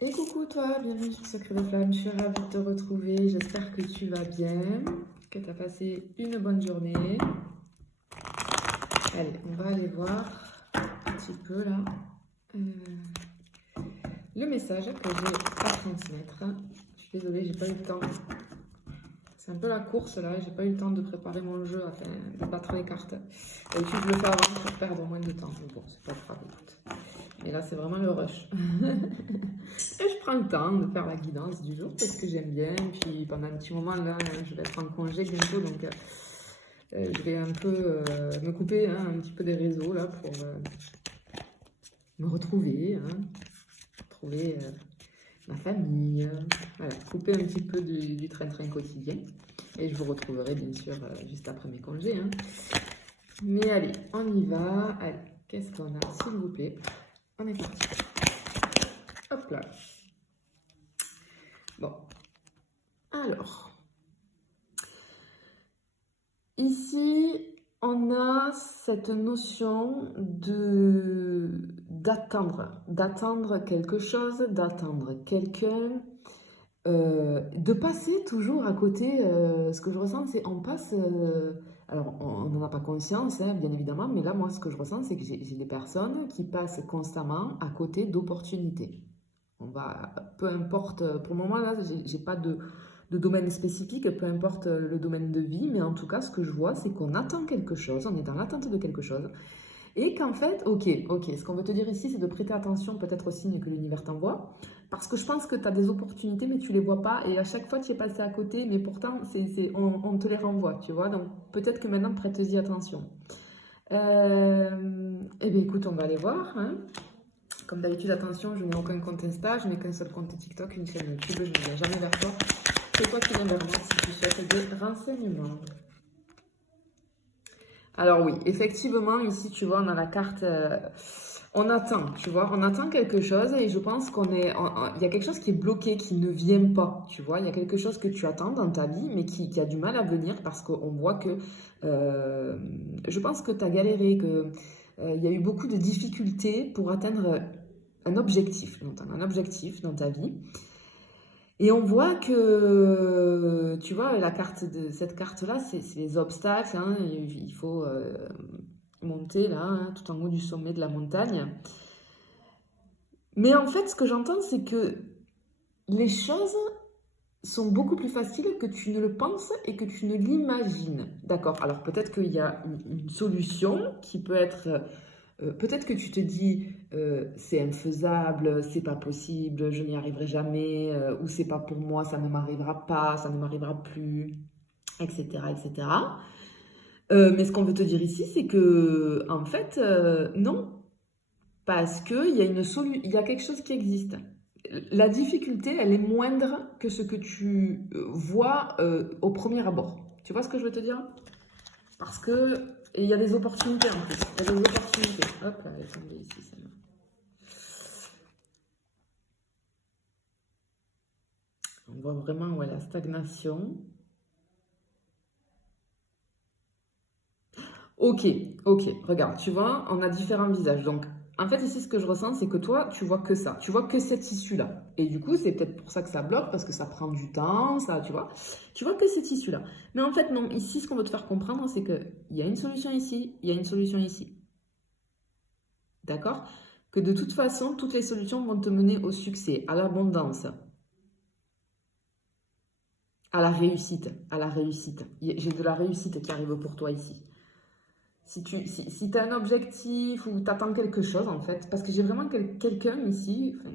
Et coucou toi, bienvenue sur Secret de Flamme, je suis ravie de te retrouver, j'espère que tu vas bien, que tu as passé une bonne journée. Allez, on va aller voir un petit peu là le message que j'ai à transmettre. Je suis désolée, j'ai pas eu le temps, c'est un peu la course là, j'ai pas eu le temps de préparer mon jeu, enfin de battre les cartes. D'habitude je le fais avant pour perdre moins de temps, mais bon, c'est pas grave, écoute. Mais là, c'est vraiment le rush. Et je prends le temps de faire la guidance du jour parce que j'aime bien. Puis pendant un petit moment, là, je vais être en congé bientôt. Donc, je vais un peu me couper un petit peu des réseaux là pour me retrouver. Trouver ma famille. Voilà, couper un petit peu du train-train quotidien. Et je vous retrouverai bien sûr juste après mes congés. Mais allez, on y va. Allez, qu'est-ce qu'on a, s'il vous plaît? On est parti. Hop là. Bon. Alors. Ici, on a cette notion d'attendre quelque chose, d'attendre quelqu'un, de passer toujours à côté. Ce que je ressens, c'est on passe. Alors, on n'en a pas conscience, bien évidemment, mais là, moi, ce que je ressens, c'est que j'ai des personnes qui passent constamment à côté d'opportunités. Peu importe, pour le moment là, j'ai pas de domaine spécifique, peu importe le domaine de vie, mais en tout cas, ce que je vois, c'est qu'on attend quelque chose, on est dans l'attente de quelque chose, et qu'en fait, ok, ce qu'on veut te dire ici, c'est de prêter attention peut-être aux signes que l'univers t'envoie, parce que je pense que tu as des opportunités, mais tu les vois pas, et à chaque fois, tu es passé à côté, mais pourtant, on te les renvoie, tu vois, donc peut-être que maintenant, prête-y attention. Eh bien, écoute, on va aller voir, Comme d'habitude, attention, je n'ai aucun compte Insta, je n'ai qu'un seul compte TikTok, une chaîne YouTube, je ne viens jamais vers toi. C'est toi qui viens vers moi si tu souhaites des renseignements. Alors oui, effectivement, ici, tu vois, on a la carte... on attend, tu vois, on attend quelque chose et je pense il y a quelque chose qui est bloqué, qui ne vient pas, tu vois. Il y a quelque chose que tu attends dans ta vie, mais qui a du mal à venir parce qu'on voit que... je pense que tu as galéré, il y a eu beaucoup de difficultés pour atteindre un objectif, dans ta vie. Et on voit que, tu vois, cette carte-là, c'est les obstacles. Il faut monter là, tout en haut du sommet de la montagne. Mais en fait, ce que j'entends, c'est que les choses sont beaucoup plus faciles que tu ne le penses et que tu ne l'imagines. D'accord. Alors peut-être qu'il y a une solution qui peut être... peut-être que tu te dis c'est infaisable, c'est pas possible, je n'y arriverai jamais, ou c'est pas pour moi, ça ne m'arrivera pas, ça ne m'arrivera plus, etc., etc. Mais ce qu'on veut te dire ici, c'est que en fait, non, parce qu'il y a il y a quelque chose qui existe. La difficulté, elle est moindre que ce que tu vois au premier abord. Tu vois ce que je veux te dire? Parce que il y a des opportunités en plus. Il y a des opportunités. Hop là, elle est tombée ici, celle-là. On voit vraiment où est la stagnation. Ok, regarde, tu vois, on a différents visages. Donc, en fait, ici, ce que je ressens, c'est que toi, tu vois que ça. Tu vois que cette issue-là. Et du coup, c'est peut-être pour ça que ça bloque, parce que ça prend du temps, ça, tu vois. Tu vois que cette issue-là. Mais en fait, non, ici, ce qu'on veut te faire comprendre, c'est qu'il y a une solution ici, il y a une solution ici. D'accord? Que de toute façon, toutes les solutions vont te mener au succès, à l'abondance, à la réussite, à la réussite. J'ai de la réussite qui arrive pour toi ici. Si tu as un objectif ou tu attends quelque chose, en fait, parce que j'ai vraiment quelqu'un ici, enfin,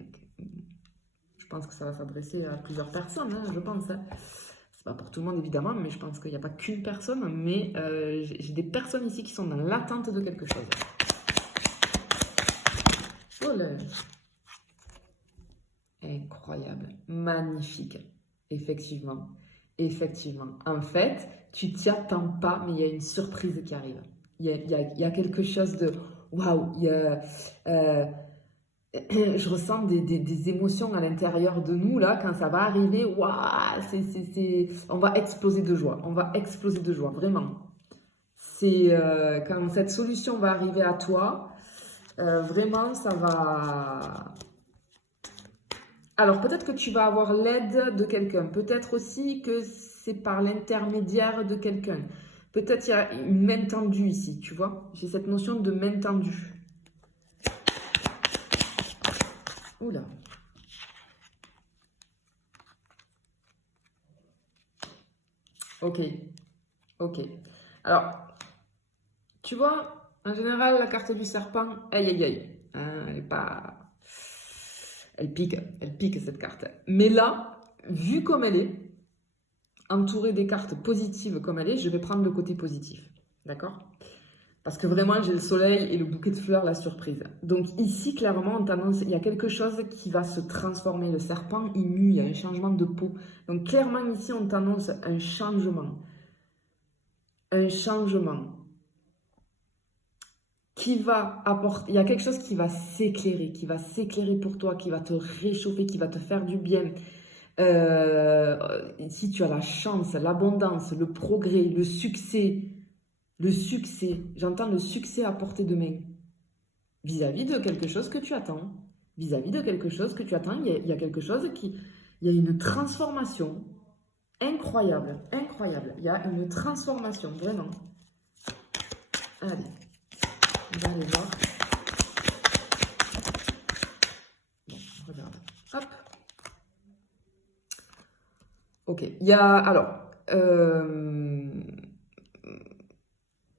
je pense que ça va s'adresser à plusieurs personnes, je pense. C'est pas pour tout le monde, évidemment, mais je pense qu'il n'y a pas qu'une personne, mais j'ai des personnes ici qui sont dans l'attente de quelque chose. Oh là. Incroyable, magnifique, effectivement, effectivement. En fait, tu t'y attends pas, mais il y a une surprise qui arrive. Il y a quelque chose de waouh. Je ressens des émotions à l'intérieur de nous là quand ça va arriver. Waouh, on va exploser de joie. On va exploser de joie, vraiment. C'est quand cette solution va arriver à toi, vraiment, ça va. Alors, peut-être que tu vas avoir l'aide de quelqu'un. Peut-être aussi que c'est par l'intermédiaire de quelqu'un. Peut-être il y a une main tendue ici, tu vois. J'ai cette notion de main tendue. Oula. Ok. Ok. Alors, tu vois, en général, la carte du serpent, aïe aïe aïe. Hein, elle est pas... Elle pique cette carte. Mais là, vu comme elle est, entourée des cartes positives comme elle est, je vais prendre le côté positif. D'accord? Parce que vraiment, j'ai le soleil et le bouquet de fleurs, la surprise. Donc ici, clairement, on t'annonce, il y a quelque chose qui va se transformer. Le serpent, il mue, il y a un changement de peau. Donc clairement, ici, on t'annonce un changement. Un changement qui va apporter, il y a quelque chose qui va s'éclairer pour toi, qui va te réchauffer, qui va te faire du bien. Ici, tu as la chance, l'abondance, le progrès, le succès, j'entends le succès à portée de main, vis-à-vis de quelque chose que tu attends, vis-à-vis de quelque chose que tu attends, il y a quelque chose qui, il y a une transformation incroyable, incroyable, il y a une transformation, vraiment. Allez, on va aller voir. Bon, regarde, hop. Ok, il y a, alors,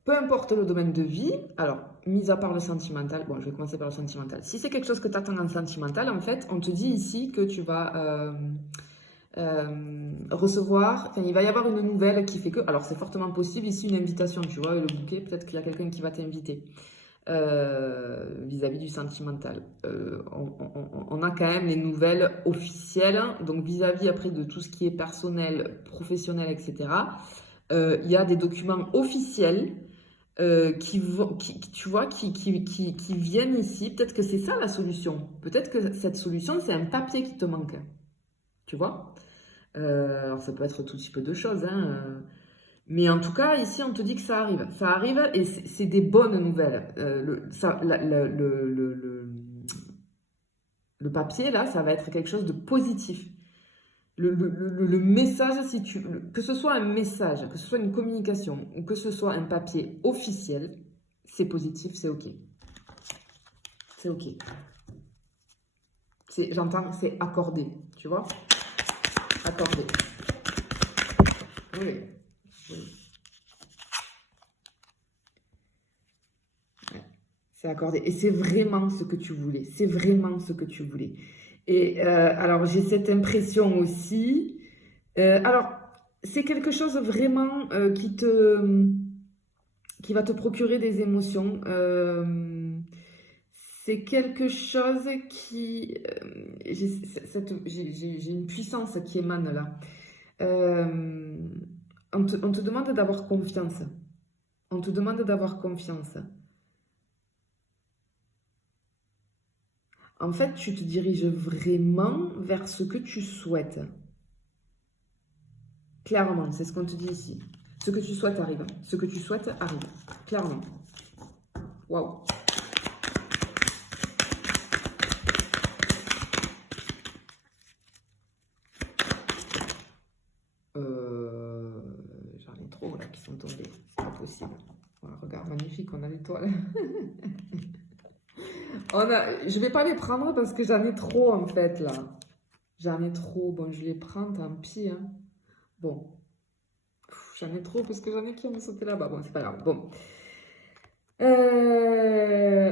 peu importe le domaine de vie, alors, mis à part le sentimental, bon, je vais commencer par le sentimental. Si c'est quelque chose que tu attends en sentimental, en fait, on te dit ici que tu vas recevoir, enfin, il va y avoir une nouvelle qui fait que, alors c'est fortement possible, ici une invitation, tu vois, le bouquet, peut-être qu'il y a quelqu'un qui va t'inviter vis-à-vis du sentimental. On a quand même les nouvelles officielles, donc vis-à-vis après de tout ce qui est personnel, professionnel, etc. Il y a des documents officiels tu vois, qui viennent ici. Peut-être que c'est ça la solution. Peut-être que cette solution, c'est un papier qui te manque. Tu vois? Alors, ça peut être tout type de choses, hein. Mais en tout cas, ici, on te dit que ça arrive. Ça arrive et c'est des bonnes nouvelles. Le papier, là, ça va être quelque chose de positif. Le message, que ce soit un message, que ce soit une communication ou que ce soit un papier officiel, c'est positif, c'est OK. C'est OK. J'entends, c'est accordé, tu vois? Accordé. Oui. Oui. Ouais, c'est accordé. Et c'est vraiment ce que tu voulais. C'est vraiment ce que tu voulais. Et alors, j'ai cette impression aussi. Alors, c'est quelque chose vraiment qui va te procurer des émotions. C'est quelque chose qui... j'ai une puissance qui émane là. On te demande d'avoir confiance. On te demande d'avoir confiance. En fait, tu te diriges vraiment vers ce que tu souhaites. Clairement, c'est ce qu'on te dit ici. Ce que tu souhaites arrive. Ce que tu souhaites arrive. Clairement. Waouh. J'en ai trop là qui sont tombés. C'est pas possible. Voilà, regarde, magnifique, on a l'étoile. Je vais pas les prendre parce que j'en ai trop en fait là. J'en ai trop. Bon, je les prends, tant pis. Hein. Bon. J'en ai trop parce que j'en ai qui ont sauté là-bas. Bon, c'est pas grave. Bon.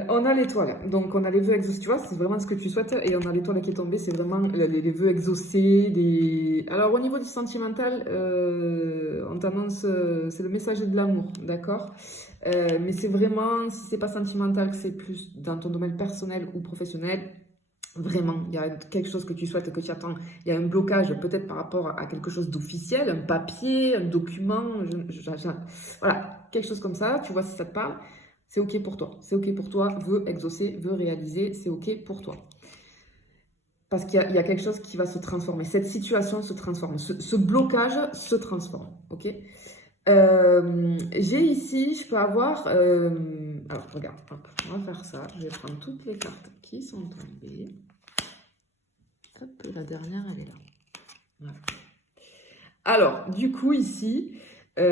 On a l'étoile, donc on a les vœux exaucés, tu vois, c'est vraiment ce que tu souhaites, et on a l'étoile qui est tombée, c'est vraiment les vœux exaucés. Alors au niveau du sentimental, on t'annonce, c'est le messager de l'amour, d'accord, mais c'est vraiment, si c'est pas sentimental, que c'est plus dans ton domaine personnel ou professionnel, vraiment, il y a quelque chose que tu souhaites, que tu attends, il y a un blocage peut-être par rapport à quelque chose d'officiel, un papier, un document, voilà, quelque chose comme ça, tu vois si ça te parle. C'est OK pour toi. C'est OK pour toi. Veut exaucer, veut réaliser. C'est OK pour toi. Parce qu'il y a quelque chose qui va se transformer. Cette situation se transforme. Ce blocage se transforme. OK. J'ai ici, je peux avoir... alors, regarde. Hop, on va faire ça. Je vais prendre toutes les cartes qui sont tombées. Hop, la dernière, elle est là. Voilà. Alors, du coup, ici, on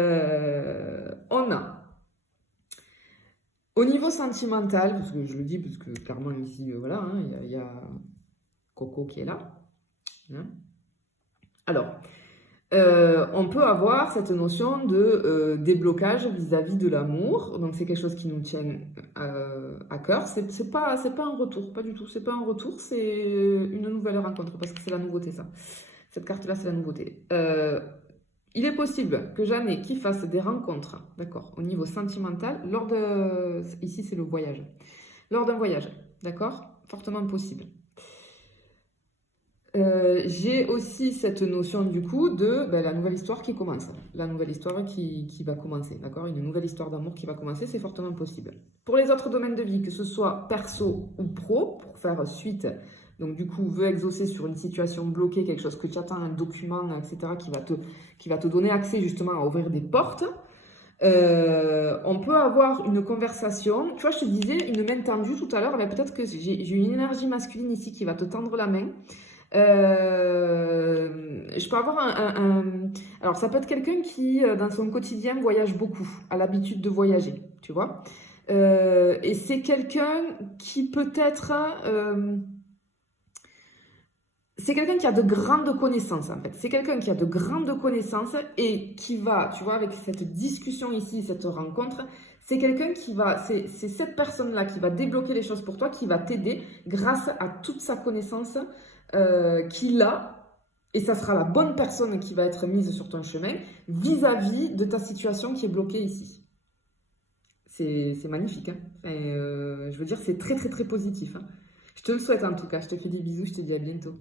a, au niveau sentimental, parce que je le dis, parce que clairement ici, voilà, hein, y a Coco qui est là. Hein. Alors, on peut avoir cette notion de déblocage vis-à-vis de l'amour. Donc, c'est quelque chose qui nous tient à cœur. C'est pas un retour, pas du tout. C'est pas un retour, c'est une nouvelle rencontre, parce que c'est la nouveauté, ça. Cette carte-là, c'est la nouveauté. Il est possible que jamais qui fasse des rencontres, d'accord, au niveau sentimental, lors de... Ici, c'est le voyage. Lors d'un voyage, d'accord? Fortement possible. J'ai aussi cette notion du coup de la nouvelle histoire qui commence, la nouvelle histoire qui va commencer, d'accord? Une nouvelle histoire d'amour qui va commencer, c'est fortement possible. Pour les autres domaines de vie, que ce soit perso ou pro, pour faire suite, donc du coup, veut exaucer sur une situation bloquée, quelque chose que tu attends, un document, etc., qui va te donner accès justement à ouvrir des portes. On peut avoir une conversation, tu vois, je te disais une main tendue tout à l'heure, mais peut-être que j'ai une énergie masculine ici qui va te tendre la main. Je peux avoir alors, ça peut être quelqu'un qui, dans son quotidien, voyage beaucoup, a l'habitude de voyager, tu vois. Et c'est quelqu'un qui peut-être... c'est quelqu'un qui a de grandes connaissances, en fait. C'est quelqu'un qui a de grandes connaissances et qui va, tu vois, avec cette discussion ici, cette rencontre, c'est quelqu'un qui va... C'est cette personne-là qui va débloquer les choses pour toi, qui va t'aider grâce à toute sa connaissance qu'il a, et ça sera la bonne personne qui va être mise sur ton chemin vis-à-vis de ta situation qui est bloquée ici. C'est magnifique. Hein. Je veux dire, c'est très, très, très positif. Hein. Je te le souhaite en tout cas. Je te fais des bisous. Je te dis à bientôt.